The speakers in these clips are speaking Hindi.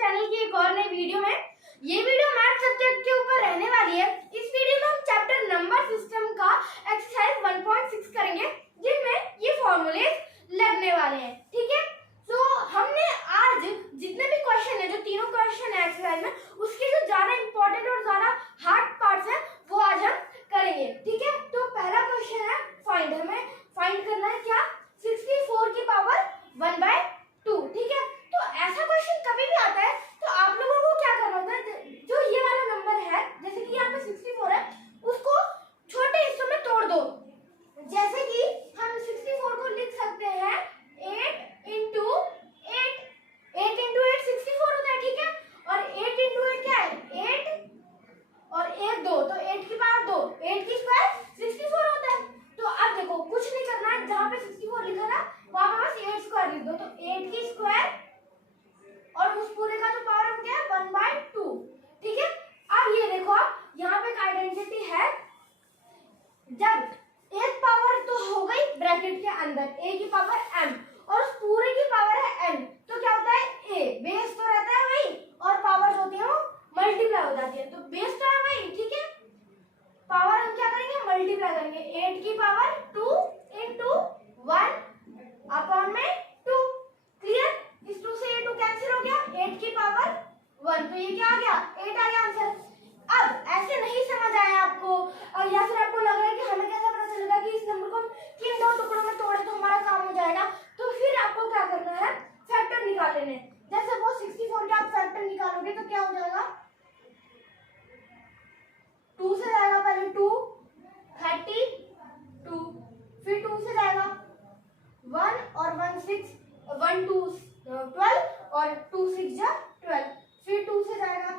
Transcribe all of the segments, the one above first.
चैनल की एक और नई वीडियो में। ये वीडियो मैथ सब्जेक्ट के ऊपर रहने वाली है। इस वीडियो में हम चैप्टर नंबर सिस्टम का एक्सरसाइज 1.6 करेंगे, जिनमें ये फॉर्मूलेज लगने वाले हैं। ठीक है, तो हमने आज जितने भी क्वेश्चन है, जो तीनों क्वेश्चन है एक्सरसाइज में, उसके जो ज्यादा इंपॉर्टेंट और ज्यादा हार्ड पार्ट्स है वो आज हम करेंगे। ठीक है, तो पहला क्वेश्चन है फाइंड। हमें फाइंड करना है क्या, 64 की पावर 1/2। ठीक है, तो ऐसा क्वेश्चन कभी भी आता है तो आप लोगों को क्या करना होता है, जो ये वाला नंबर है, जैसे कि यहाँ पे 64 है, उसको छोटे हिस्सों में तोड़ दो। जैसे कि हम 64 को लिख सकते हैं 8 इंटू 8। 8 इंटू 8 64 होता है। ठीक है, और 8 इंटू 8 क्या है, 8 और 1 2, तो 8 की पावर 2, 8 की स्क्वायर 64 होता है। तो अब देखो कुछ नहीं करना है, जहाँ पे 64 लिखा था वहां पे बस 8 स्क्वायर लिख दो, तो 8 की स्क्वायर और उस पूरे का जो पावर हम क्या है 1/2। ठीक है, अब ये देखो, आप यहाँ पे एक आइडेंटिटी है, जब एक पावर तो हो गई ब्रैकेट के अंदर a की पावर m और उस पूरे की पावर है n, तो क्या होता है a, बेस तो रहता है वही और पावर्स होती है वो मल्टीप्लाई हो जाती है, तो बेस तो है वही। ठीक है, पावर हम क्या करेंगे, मल्टीप्लाई करेंगे। 8 की पावर 2 इंटू 1 अपॉन में 2। क्लियर, इस 2 से ये 2 कैंसिल हो गया, 8 की पावर 1, तो ये क्या आ गया, 8 आ गया आंसर। अब ऐसे नहीं समझ आया आपको, या फिर आपको लग रहा है कि हमें कैसे पता चलेगा कि इस नंबर को हम किन दो टुकड़ों में तोड़े तो हमारा काम हो जाएगा, तो फिर आपको क्या करना है, फैक्टर निकाल लेने। जैसे वो 64 के आप फैक्टर निकालोगे तो क्या हो जाएगा, 2 से जाएगा पहले 2 32, फिर 2 से जाएगा 1 और 1 6, 1 2 12 और 2 6 जा 12, फिर 2 से जाएगा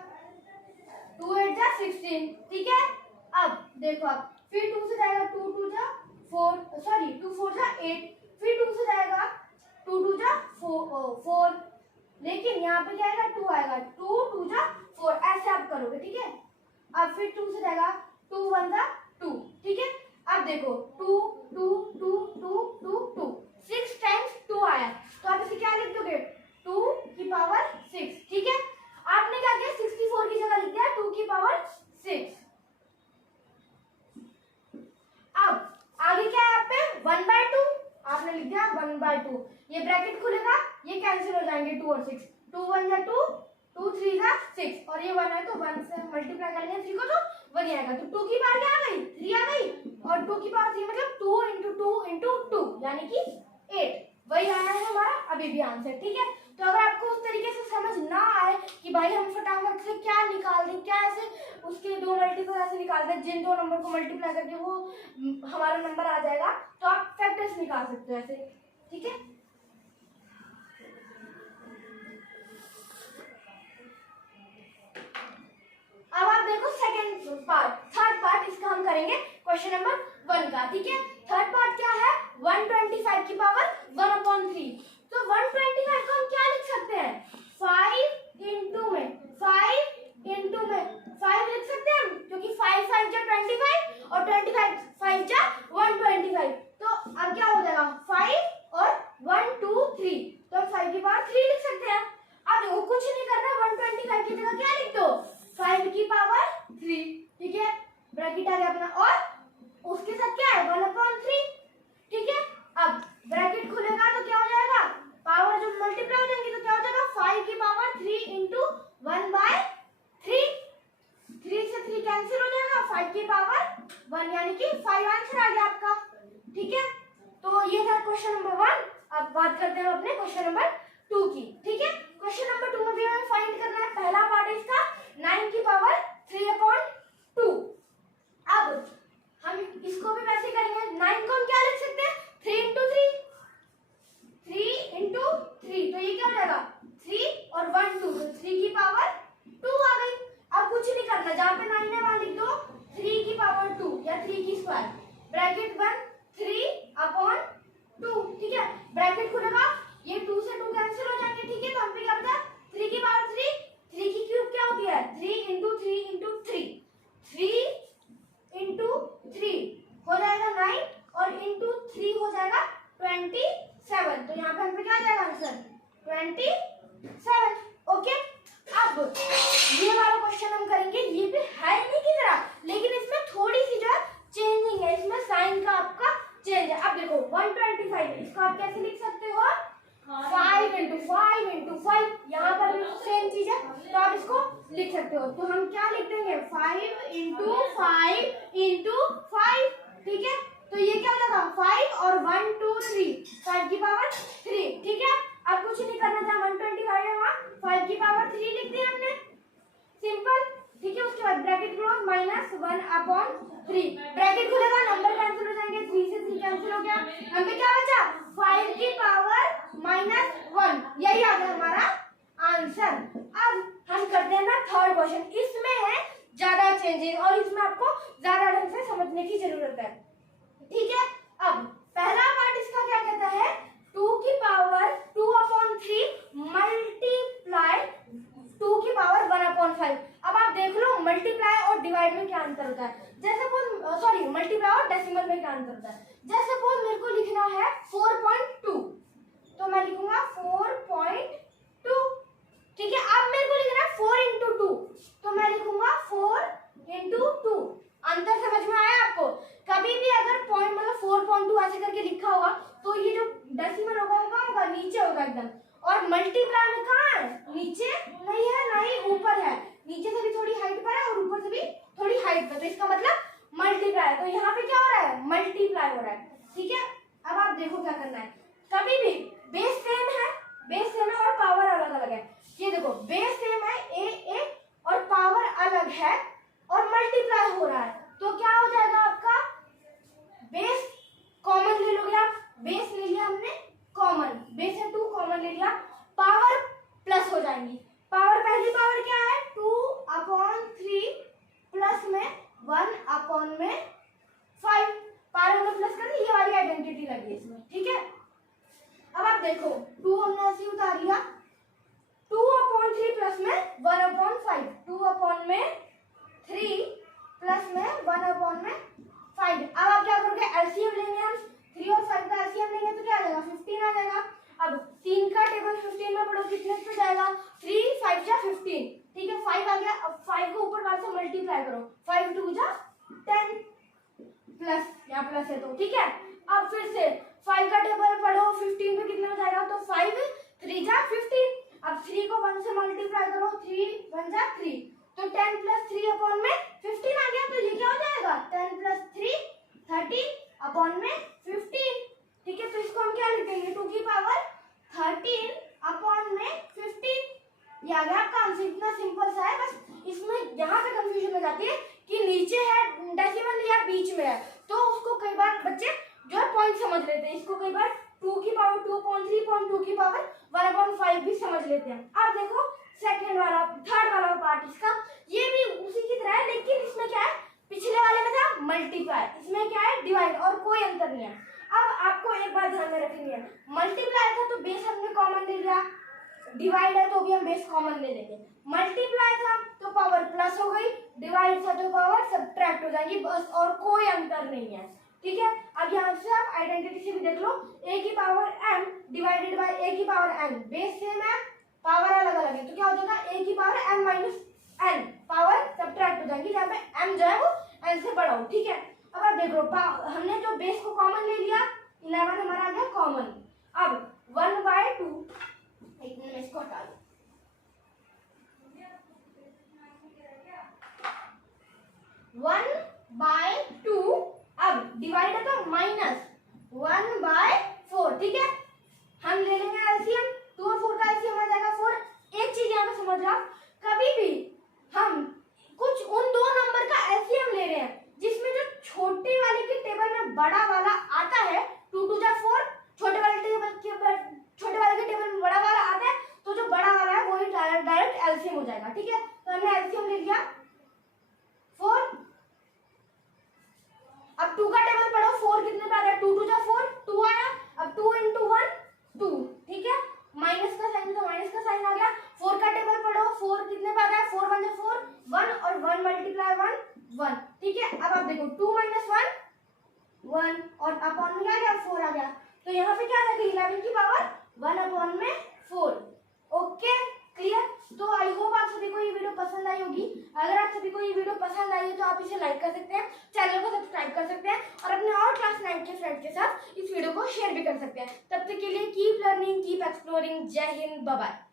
2 8 जा 16। ठीक है, अब देखो आप, फिर 2 से जाएगा 2 2 जा 4, सॉरी 2 4 जा 8, फिर 2 से जाएगा 2 2 जा 4, लेकिन यहाँ पे क्या आएगा 2 आएगा, 2 2 जा 4, ऐसे आप करोगे। ठीक है, अब फिर 2 से जाएगा 2 1 जा 2। ठीक है, अब देखो 2 2 2 2 2 2, 6 टाइम्स 2 आया, तो आप इसे क्या लिख दोगे, 2 की पावर 6। ठीक है, आपने क्या किया, 64 की जगह लिख दिया 2 की पावर 6। अब आगे क्या है, यहाँ पे 1/2 आपने लिख दिया 1/2, ये ब्रैकेट खुलेगा, ये कैंसिल हो जाएंगे 2 और 6, 2 1 जा 2, 2 3 जा 6, और ये 1 है तो 1 से मल्टीप्लाई करेंगे 3 को तो 1 आएगा, तो 2 की पावर क्या आ गई, 3 आ गई, और 2 की पावर 3 मतलब 2 इंटू 2 इंटू 2 यानी कि 8, वही आना है हमारा अभी भी आंसर। ठीक है, तो अगर आपको उस तरीके से समझ ना आए कि भाई हम फटाफट से क्या निकाल दें, क्या ऐसे उसके दो मल्टीपल ऐसे निकाल दें जिन दो नंबर को मल्टीप्लाई करके वो हमारा नंबर आ जाएगा, तो आप फैक्टर्स निकाल सकते हो ऐसे। ठीक है, अब आप देखो सेकंड पार्ट, थर्ड पार्ट इसका हम करेंगे क्वेश्चन नंबर 1 का। ठीक है, थर्ड पार्ट क्या है, 125 की पावर 1/3। तो 125 को हम क्या लिख सकते हैं, 5 इंटू में 5 इंटू में 5 लिख सकते हैं हम, क्योंकि 5 5 जा 25 और 25 5 जा 125, तो अब क्या हो जाएगा 5 और 1 2 3, तो 5 की पावर 3 लिख सकते हैं। अब देखो कुछ नहीं करना, 125 की जगह क्या लिख दो, 5 की पावर 3। ठीक है, ब्रैकेट आ गया अपना, और उसके साथ क्या है 1/3। ठीक है, अब ब्रैकेट खुलेगा तो क्या हो जाएगा, पावर जब मल्टीप्लाई हो जाएंगी तो क्या हो जाएगा 5 की पावर 3 इंटू 1/3, 3 से 3 कैंसिल हो जाएगा, 5 की पावर 1 यानी कि 5 आंसर आ गया आपका। ठीक है, तो ये था क्वेश्चन नंबर 1। अब बात करते हैं अपने क्वेश्चन नंबर 2 की। ठीक है, क्वेश्चन नंबर 2 में भी हमें फाइंड करना है, पहला पार्ट है इसका 9 की पावर 3/2। अब हम इसको भी वैसे करेंगे, 9 को हम क्या लिख सकते हैं, 3 इंटू 3, 3 इंटू 3, तो ये क्या हो जाएगा 3 और 1 2, तो 3 की पावर 2 आ गई। अब कुछ नहीं करना, जहाँ पे 9 है वहां लिख दो 3 की पावर 2 या 3 की स्क्वायर, ब्रैकेट 1 3/2। ठीक है, ब्रैकेट खुलेगा, ये 2 से 2 ये वाला क्वेश्चन हम करेंगे, ये भी है नहीं की तरह, लेकिन इसमें थोड़ी सी जो है चेंजिंग है, इसमें साइन का आपका चेंज है। अब देखो 125, इसको आप कैसे लिख सकते हो, 5 into 5, यहाँ पर भी सेम चीज है, तो आप इसको लिख सकते हो। तो हम क्या लिख देंगे, 5 into 5, ठीक है। तो ये क्या हो जाएगा, 5 और 1 2 3, 5 की पावर 3, ठीक है। अब कुछ नहीं करना था, 125 है वहाँ 5 की पावर 3 लिख दिया हमने, सिंपल, ठीक है। उसके बाद ब्रैकेट क्लोज, -1/3, ब्रैकेट खुलेगा, नंबर कैंसिल हो जाएंगे, 3 से 3 कैंसिल हो गया, हमें क्या बचा, 5 की पावर -1, यही आ गया हमारा आंसर। अब हम करते हैं ना थर्ड क्वेश्चन, इसमें है ज्यादा चेंजेस और इसमें आपको ज्यादा ढंग से समझने की जरूरत है, ठीक है। अब पहला पार्ट इसका क्या कहता है, 2 की पावर 2/3 मल्टीप्लाई 2 की पावर 1/5। अब आप देख लो मल्टीप्लाई और डिवाइड में क्या अंतर होता है, जैसे सॉरी मल्टीप्लाई और डेसिमल में क्या अंतर होता है। जैसे सपोज मेरे को लिखना है 4.2, तो मैं लिखूंगा 4.2, ठीक है। अब मेरे को लिखना है 4 into 2, तो मैं लिखूंगा 4 into 2। अंतर समझ में आया आपको, कभी भी अगर पॉइंट मतलब 4.2 ऐसे करके लिखा होगा तो ये जो डेसिमल होगा वो कहाँ होगा, नीचे होगा एकदम, और मल्टीप्लाई में कहाँ है, नीचे नहीं है ना ही ऊपर है, नीचे से भी थोड़ी हाइट पर है और ऊपर से भी थोड़ी हाइट पर, तो इसका मतलब मल्टीप्लाई। तो यहाँ पे क्या हो रहा है, मल्टीप्लाई हो रहा है, ठीक है। अब आप देखो क्या करना है, कभी भी बेस सेम है और पावर अलग अलग है। ये देखो बेस सेम है ए और पावर अलग है और मल्टीप्लाई हो रहा है, तो क्या हो जाएगा आपका, बेस कॉमन ले लोगे आप, बेस ले लिया हमने कॉमन, बेस है 2 कॉमन ले लिया, पावर प्लस हो जाएंगी। पावर पहली पावर क्या है 2/3 प्लस में 1/5, पावर में प्लस कर दी, ये वाली आइडेंटिटी लगी इसमें, ठीक है। अब आप देखो 2 हमने ऐसे उतार लिया, 2/3 प्लस में 1/5, 2/3 प्लस में 1/5। अब आप क्या करोगे, एलसीएम लेंगे हम, 3 और 5 का एलसीएम लेंगे तो क्या आ जाएगा, 15 आ जाएगा। अब 3 का टेबल 15 में पढ़ो, कितने पे जाएगा, 3 5 जा 15, ठीक है। 5 आ गया, अब 5 को ऊपर वाले से मल्टीप्लाई करो, 5 2 जा 10, प्लस यहाँ प्लस है तो, ठीक है। अब फिर से 5 का टेबल पढ़ो, 15 पे कितने हो जाएगा, तो 5 3 जा 15, अब 3 को 1 से मल्टीप्लाई करो, 3 1 जा 3, तो 10 प्लस 3 अपॉन में 15 आ गया, तो ये क्या हो जाएगा, 10 प्लस 3 13 अपॉन में 15, ठीक है। तो इसको हम क्या लिख देंगे, 2 की पावर 13 अपॉन में 15, ये आ गया आपका आंसर। इतना सिंपल सा है, बस इसमें यहाँ पे कंफ्यूजन हो जाती है कि नीचे है डेसिमल या बीच में है, तो उसको कई बार बच्चे जो है पॉइंट समझ लेते हैं, इसको कई बार 2 की पावर 2/3 2 की पावर 1/5 भी समझ लेते हैं। अब देखो थर्ड वाला पार्ट इसका, ये भी उसी की तरह है, लेकिन इसमें क्या है, पिछले वाले में था मल्टीप्लाई, इसमें क्या है डिवाइड, और कोई अंतर नहीं है। अब आपको एक बात ध्यान में रखनी है, मल्टीप्लाई था तो बेस हमने कॉमन ले लिया, डिवाइड है तो भी हम बेस कॉमन ले लेंगे। मल्टीप्लाई था तो पावर प्लस हो गई, डिवाइड था तो पावर सब्ट्रैक्ट हो जाएगी, बस, और कोई अंतर नहीं है, ठीक है। अब यहाँ से आप आइडेंटिटी से भी देख लो, a की power m divided by a की पावर n, बेस सेम है पावर अलग अलग है, तो क्या हो जाएगा, a की power m minus n, power subtract हो जाएगी, जहाँ पे m जो है वो n से बड़ा हो, ठीक है। अब आप देख लो हमने जो बेस को कॉमन ले लिया, 11 हमारा आ गया कॉमन। अब 1/2, एक मिनट इसको हटा दो, 1/2, अब डिवाइड है तो -1/4, ठीक है। हम ले लेंगे एलसीएम, 2 और 4 का एलसीएम आ जाएगा 4। एक चीज यहाँ पे समझ लो, कभी भी हम कुछ उन दो नंबर का एलसीएम ले रहे हैं जिसमें जो छोटे वाले के टेबल में बड़ा वाला आता है, 2 2 जा 4, छोटे वाले के टेबल में बड़ा वाला आता है, तो जो बड़ा वाला है वही डायरेक्ट एलसीएम हो जाएगा, ठीक है। तो हमने एलसीएम ले लिया 4, अब 2 का टेबल पढ़ो, 4 कितने पे आ गया, 2 2 जा 4, 2 आया, अब 2 into 1 2, ठीक है। माइनस का साइन तो माइनस का साइन आ गया। 4 का टेबल पढ़ो, 4 कितने पे आ गया, 4 1 जा 4, 1 और 1 मल्टीप्लाई 1 1, ठीक है। अब आप देखो 2 - 1 1 और अपॉन में क्या आ गया, 4 आ गया, तो यहाँ पे क्या आ जाएगा, 11 की पावर 1/4। Okay clear. तो आई होप आप सभी को होगी। अगर आप सभी को ये वीडियो पसंद आई है तो आप इसे लाइक कर सकते हैं, चैनल को सब्सक्राइब कर सकते हैं और अपने और क्लास 9 के फ्रेंड्स के साथ इस वीडियो को शेयर भी कर सकते हैं। तब तक के लिए कीप लर्निंग, कीप एक्सप्लोरिंग। जय हिंद, बाय बाय।